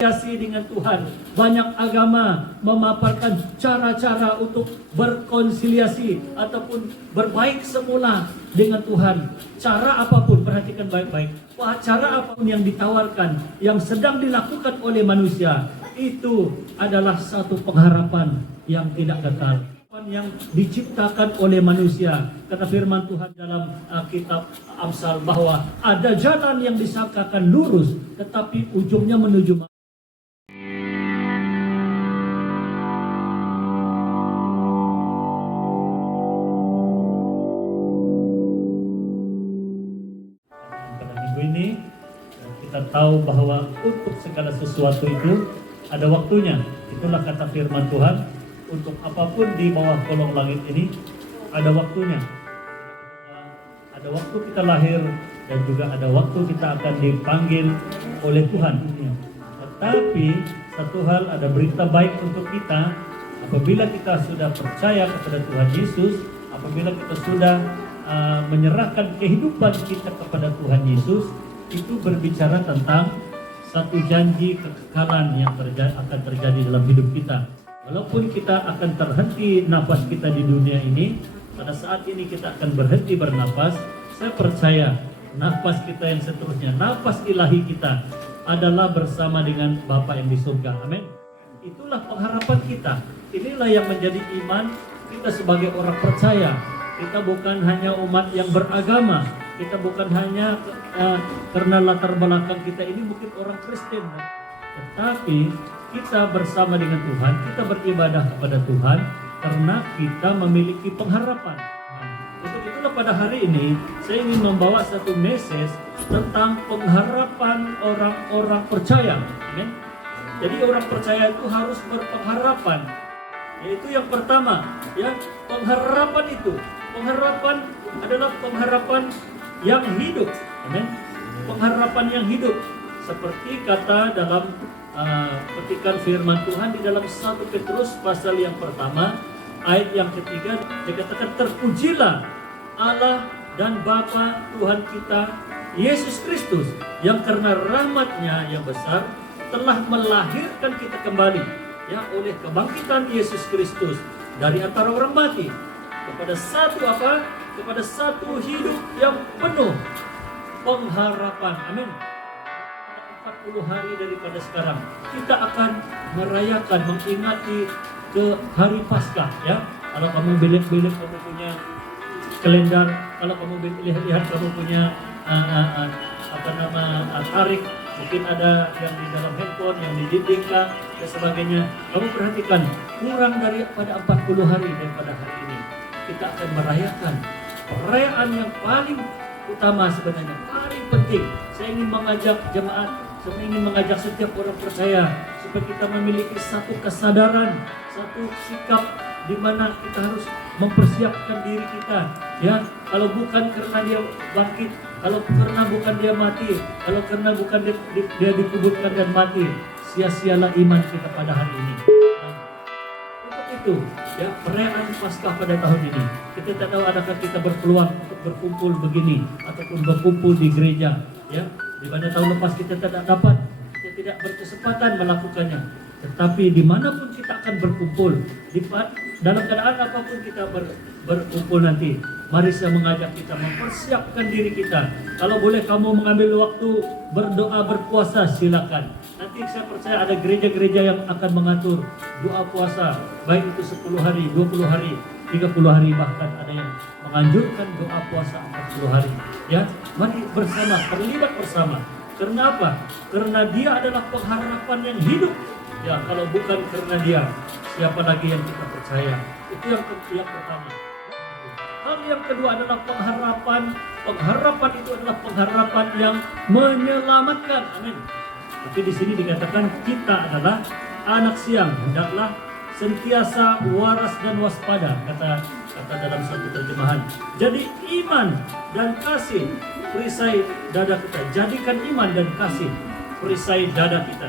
dengan Tuhan. Banyak agama memaparkan cara-cara untuk berkonsiliasi ataupun berbaik semula dengan Tuhan. Cara apapun, perhatikan baik-baik. Cara apapun yang ditawarkan, yang sedang dilakukan oleh manusia, itu adalah satu pengharapan yang tidak kekal, yang diciptakan oleh manusia. Karena firman Tuhan dalam kitab Amsal bahwa ada jalan yang disangkakan lurus, tetapi ujungnya menuju ini. Kita tahu bahwa untuk segala sesuatu itu ada waktunya. Itulah kata firman Tuhan. Untuk apapun di bawah kolong langit ini ada waktunya. Ada waktu kita lahir dan juga ada waktu kita akan dipanggil oleh Tuhan. Tetapi satu hal, ada berita baik untuk kita. Apabila kita sudah percaya kepada Tuhan Yesus, apabila kita sudah menyerahkan kehidupan kita kepada Tuhan Yesus, itu berbicara tentang satu janji kekekalan yang akan terjadi dalam hidup kita. Walaupun kita akan terhenti nafas kita di dunia ini, pada saat ini kita akan berhenti bernafas. Saya percaya nafas kita yang seterusnya, nafas ilahi kita adalah bersama dengan Bapa yang di surga. Amin. Itulah pengharapan kita. Inilah yang menjadi iman kita sebagai orang percaya. Kita bukan hanya umat yang beragama. Kita bukan hanya karena latar belakang kita ini mungkin orang Kristen. Tetapi kita bersama dengan Tuhan, kita beribadah kepada Tuhan karena kita memiliki pengharapan. Untuk itulah pada hari ini saya ingin membawa satu message tentang pengharapan orang-orang percaya. Amin. Jadi orang percaya itu harus berpengharapan. Yaitu yang pertama, ya, pengharapan itu. Pengharapan adalah pengharapan yang hidup. Amin. Pengharapan yang hidup. Seperti kata dalam petikan firman Tuhan di dalam 1 Petrus pasal yang pertama, ayat yang ketiga, dikatakan terpujilah Allah dan Bapa Tuhan kita Yesus Kristus, yang karena rahmat-Nya yang besar telah melahirkan kita kembali, ya, oleh kebangkitan Yesus Kristus dari antara orang mati kepada satu apa? Kepada satu hidup yang penuh pengharapan. Amin. 40 hari daripada sekarang kita akan merayakan, mengingati ke hari Paskah, ya. Kalau kamu belik-belik, kamu punya kalender, kalau kamu lihat kamu punya tarik, mungkin ada yang di dalam handphone, yang di dinding dan sebagainya. Kamu perhatikan, kurang daripada 40 hari daripada hari ini kita akan merayakan perayaan yang paling utama, sebenarnya paling penting. Saya ingin mengajak jemaat, saya ingin mengajak setiap orang percaya supaya kita memiliki satu kesadaran, satu sikap di mana kita harus mempersiapkan diri kita, ya. Kalau bukan karena dia bangkit, kalau karena bukan dia mati, kalau karena bukan dia dikuburkan dan mati, sia-sialah iman kita pada hari ini. Untuk itu, ya, perayaan Paskah pada tahun ini, kita tidak tahu adakah kita berpeluang untuk berkumpul begini ataupun berkumpul di gereja, ya. Di mana tahun lepas kita tidak dapat, kita tidak berkesempatan melakukannya. Tetapi dimanapun kita akan berkumpul, dalam keadaan apapun kita berkumpul nanti, mari saya mengajak kita mempersiapkan diri kita. Kalau boleh kamu mengambil waktu berdoa, berpuasa, silakan. Nanti saya percaya ada gereja-gereja yang akan mengatur doa puasa, baik itu 10 hari, 20 hari, 30 hari, bahkan ada yang menganjurkan doa puasa 40 hari. Ya, mari bersama, terlibat bersama. Karena apa? Karena dia adalah pengharapan yang hidup. Ya, kalau bukan karena dia, siapa lagi yang kita percaya? Itu yang pertama. Hal yang kedua adalah pengharapan. Pengharapan itu adalah pengharapan yang menyelamatkan. Amin. Tapi di sini dikatakan kita adalah anak siang, hendaklah sentiasa waras dan waspada, kata dalam satu terjemahan. Jadi iman dan kasih perisai dada kita. Jadikan iman dan kasih perisai dada kita.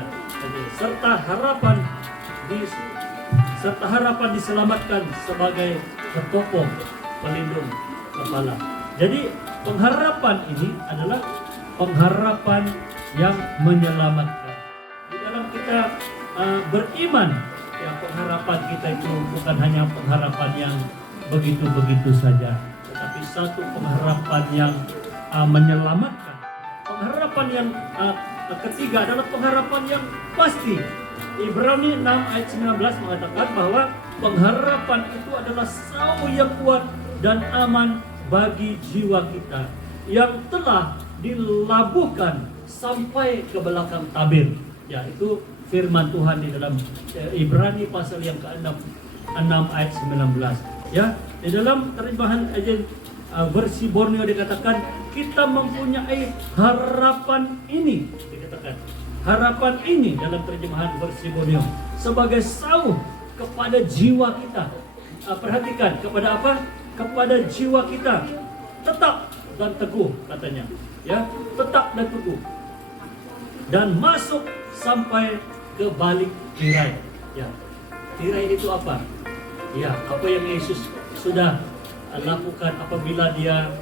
Serta harapan diselamatkan sebagai ketopong pelindung kepala. Jadi pengharapan ini adalah pengharapan yang menyelamatkan. Di dalam kita beriman, ya pengharapan kita itu bukan hanya pengharapan yang begitu-begitu saja, tetapi satu pengharapan yang menyelamatkan. Pengharapan yang ketiga adalah pengharapan yang pasti. Ibrani 6 ayat 19 mengatakan bahwa pengharapan itu adalah sau yang kuat dan aman bagi jiwa kita yang telah dilabuhkan sampai ke belakang tabir. Ya, itu firman Tuhan di dalam Ibrani pasal yang ke-6 ayat 19. Ya, di dalam terjemahan versi Borneo dikatakan kita mempunyai harapan ini, dikatakan harapan ini dalam terjemahan versi Borneo sebagai sauh kepada jiwa kita. Perhatikan, kepada apa? Kepada jiwa kita, tetap dan teguh, katanya, ya, tetap dan teguh, dan masuk sampai ke balik tirai. Ya, tirai itu apa? Ya, apa yang Yesus sudah lakukan apabila dia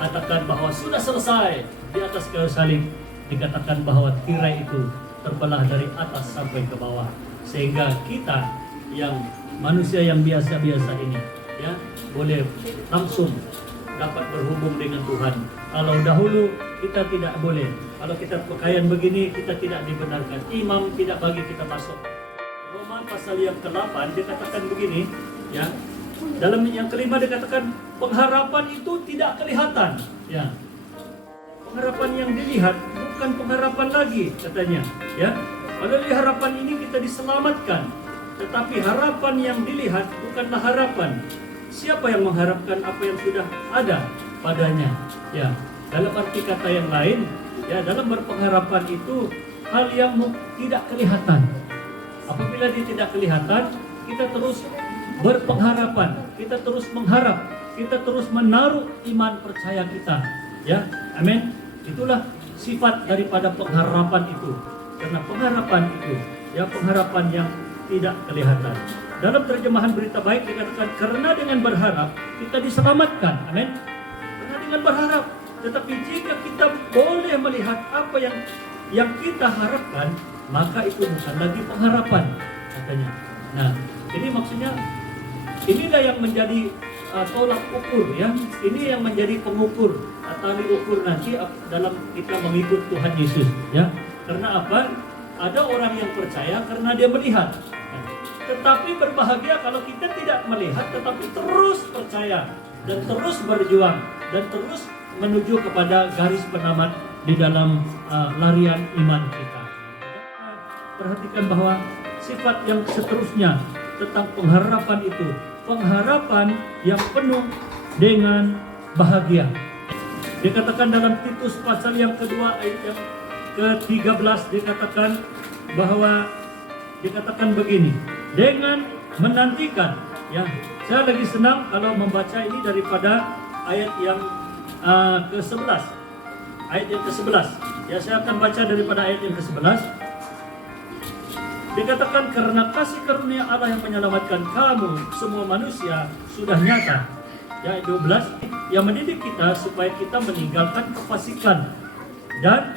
katakan bahwa sudah selesai di atas kayu salib. Dikatakan bahwa tirai itu terbelah dari atas sampai ke bawah, sehingga kita yang manusia yang biasa-biasa ini, ya, boleh langsung dapat berhubung dengan Tuhan. Kalau dahulu kita tidak boleh, kalau kita pakaian begini kita tidak dibenarkan, imam tidak bagi kita masuk. Roma pasal yang ke-8 dikatakan begini, ya, dalam yang kelima dikatakan pengharapan itu tidak kelihatan, ya. Pengharapan yang dilihat bukan pengharapan lagi, katanya, ya. Melalui harapan ini kita diselamatkan, tetapi harapan yang dilihat bukanlah harapan. Siapa yang mengharapkan apa yang sudah ada padanya? Ya, dalam arti kata yang lain, ya, dalam berpengharapan itu hal yang tidak kelihatan. Apabila dia tidak kelihatan, kita terus berpengharapan, kita terus mengharap, kita terus menaruh iman percaya kita, ya. Amin. Itulah sifat daripada pengharapan itu. Karena pengharapan itu, ya, pengharapan yang tidak kelihatan. Dalam terjemahan Berita Baik dikatakan karena dengan berharap kita diselamatkan. Amin. Karena dengan berharap. Tetapi jika kita boleh melihat apa yang kita harapkan, maka itu bukan lagi pengharapan, katanya. Nah, jadi maksudnya inilah yang menjadi tolak ukur, ya. Ini yang menjadi pengukur atau diukur nanti dalam kita mengikut Tuhan Yesus, ya. Karena apa? Ada orang yang percaya karena dia melihat. Tetapi berbahagia kalau kita tidak melihat tetapi terus percaya dan terus berjuang dan terus menuju kepada garis penamat di dalam larian iman kita. Perhatikan bahwa sifat yang seterusnya tentang pengharapan itu, pengharapan yang penuh dengan bahagia. Dikatakan dalam Titus pasal yang kedua ayat yang ke-13 dikatakan bahwa dikatakan begini, dengan menantikan, ya. Saya lagi senang kalau membaca ini daripada ayat yang ke-11. Ayat yang ke-11. Ya, saya akan baca daripada ayat yang ke-11. Dikatakan karena kasih karunia Allah yang menyelamatkan kamu semua manusia sudah nyata. Ya, 12, yang mendidik kita supaya kita meninggalkan kefasikan dan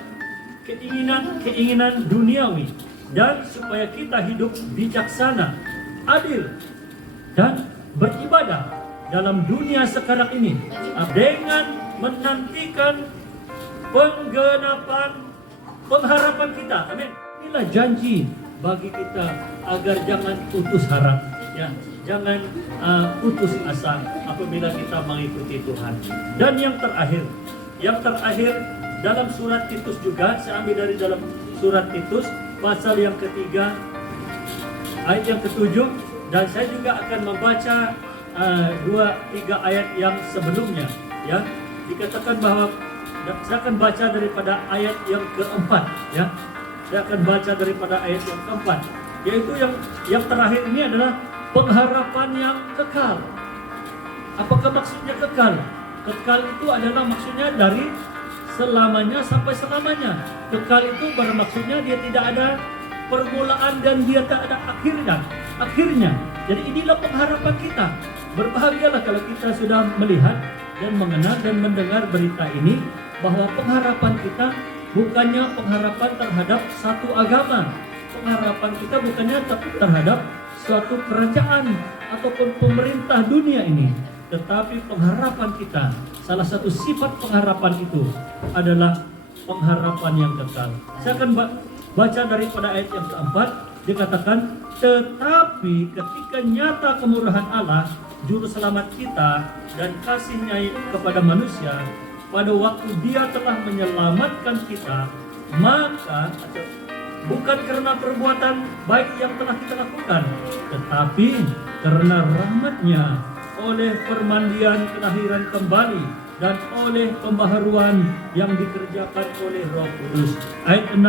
keinginan duniawi, dan supaya kita hidup bijaksana, adil, dan beribadah dalam dunia sekarang ini dengan menantikan penggenapan pengharapan kita. Amin. Inilah janji bagi kita agar jangan putus harap, ya, jangan putus asa apabila kita mengikuti Tuhan. Dan yang terakhir dalam surat Titus juga, saya ambil dari dalam surat Titus pasal yang ketiga ayat yang ke-7, dan saya juga akan membaca 2-3 ayat yang sebelumnya, ya. Dikatakan bahwa saya akan baca daripada ayat yang keempat, ya. Saya akan baca daripada ayat yang keempat, yaitu yang terakhir ini adalah pengharapan yang kekal. Apakah maksudnya kekal? Kekal itu adalah maksudnya dari selamanya sampai selamanya. Kekal itu bermaksudnya dia tidak ada permulaan dan dia tak ada akhirnya. Jadi inilah pengharapan kita. Berbahagialah kalau kita sudah melihat dan mengenal dan mendengar berita ini, bahwa pengharapan kita bukannya pengharapan terhadap satu agama. Pengharapan kita bukannya terhadap suatu kerajaan ataupun pemerintah dunia ini. Tetapi pengharapan kita, salah satu sifat pengharapan itu adalah pengharapan yang kekal. Saya akan baca daripada ayat yang keempat, dikatakan, tetapi ketika nyata kemurahan Allah, juru selamat kita dan kasihnya kepada manusia, pada waktu dia telah menyelamatkan kita, maka bukan karena perbuatan baik yang telah kita lakukan, tetapi karena rahmat-Nya oleh permandian kelahiran kembali dan oleh pembaharuan yang dikerjakan oleh Roh Kudus. Ayat 6,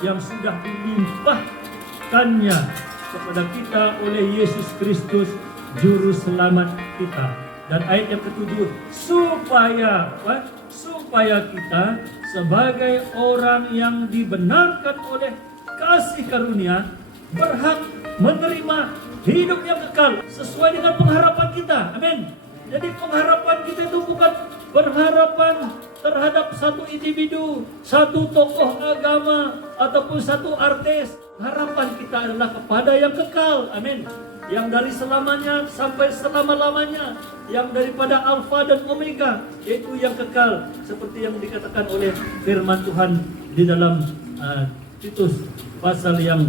yang sudah dilimpahkannya kepada kita oleh Yesus Kristus, Juru Selamat kita. Dan ayat yang ketujuh, supaya kita sebagai orang yang dibenarkan oleh kasih karunia berhak menerima hidup yang kekal sesuai dengan pengharapan kita. Amin. Jadi pengharapan kita itu bukan berharapan terhadap satu individu, satu tokoh agama, ataupun satu artis. Harapan kita adalah kepada yang kekal. Amin. Yang dari selamanya sampai selama-lamanya, yang daripada Alfa dan Omega, yaitu yang kekal, seperti yang dikatakan oleh firman Tuhan di dalam Titus pasal yang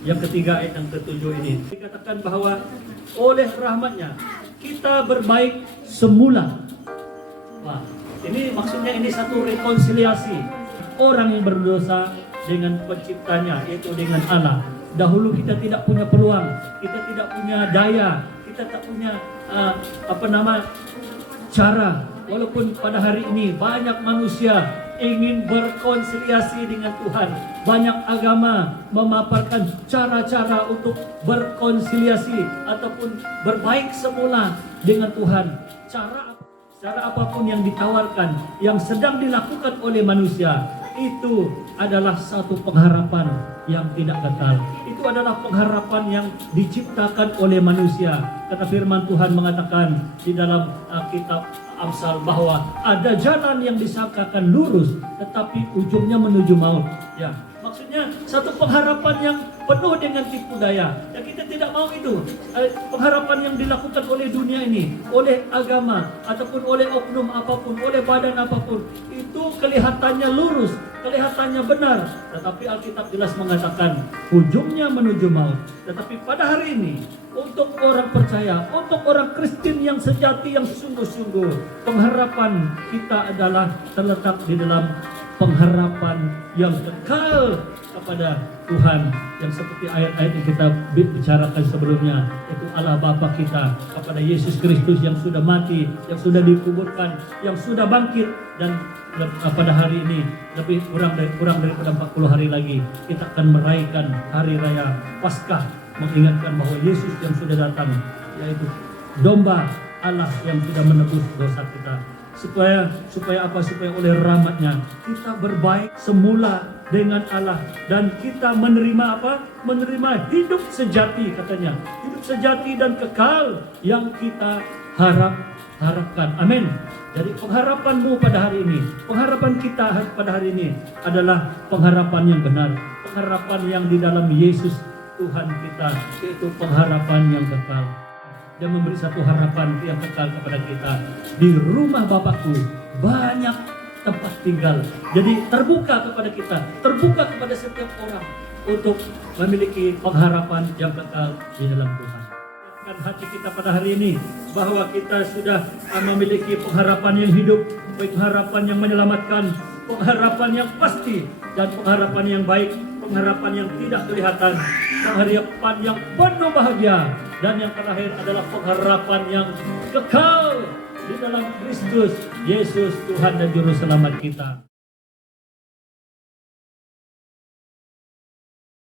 ketiga ayat yang ketujuh ini. Dikatakan bahwa oleh rahmat-Nya kita berbaik semula. Wah, ini maksudnya ini satu rekonsiliasi orang yang berdosa dengan penciptanya, yaitu dengan Allah. Dahulu kita tidak punya peluang, kita tidak punya daya, kita tak punya cara. Walaupun pada hari ini banyak manusia ingin berkonsiliasi dengan Tuhan, banyak agama memaparkan cara-cara untuk berkonsiliasi ataupun berbaik semula dengan Tuhan. Cara apapun yang ditawarkan, yang sedang dilakukan oleh manusia, itu adalah satu pengharapan yang tidak kekal. Itu adalah pengharapan yang diciptakan oleh manusia. Karena firman Tuhan mengatakan di dalam kitab Amsal bahwa ada jalan yang disangkakan lurus, tetapi ujungnya menuju maut. Ya, maksudnya satu pengharapan yang penuh dengan tipu daya. Ya, kita tidak mau itu. Pengharapan yang dilakukan oleh dunia ini, oleh agama, ataupun oleh oknum apapun, oleh badan apapun, itu kelihatannya lurus, kelihatannya benar, tetapi Alkitab jelas mengatakan ujungnya menuju maut. Tetapi pada hari ini, untuk orang percaya, untuk orang Kristen yang sejati, yang sungguh-sungguh, pengharapan kita adalah terletak di dalam pengharapan yang kekal kepada Tuhan, yang seperti ayat-ayat yang kita bicarakan sebelumnya, yaitu Allah Bapa kita, kepada Yesus Kristus yang sudah mati, yang sudah dikuburkan, yang sudah bangkit, dan pada hari ini lebih kurang daripada 40 hari lagi kita akan merayakan hari raya Paskah, mengingatkan bahwa Yesus yang sudah datang, yaitu domba Allah yang sudah menebus dosa kita. Supaya apa? Supaya oleh rahmat-Nya kita berbaik semula dengan Allah, dan kita menerima apa? Menerima hidup sejati, katanya. Hidup sejati dan kekal yang kita harapkan. Amin. Jadi pengharapanmu pada hari ini, pengharapan kita pada hari ini adalah pengharapan yang benar, pengharapan yang di dalam Yesus Tuhan kita, yaitu pengharapan yang kekal. Dia memberi satu harapan yang kekal kepada kita. Di rumah Bapakku banyak tempat tinggal. Jadi terbuka kepada kita, terbuka kepada setiap orang untuk memiliki pengharapan yang kekal di dalam Tuhan. Hati kita pada hari ini bahwa kita sudah memiliki pengharapan yang hidup, pengharapan yang menyelamatkan, pengharapan yang pasti, dan pengharapan yang baik, pengharapan yang tidak kelihatan, pengharapan yang penuh bahagia, dan yang terakhir adalah pengharapan yang kekal di dalam Kristus Yesus, Tuhan dan Juru Selamat kita.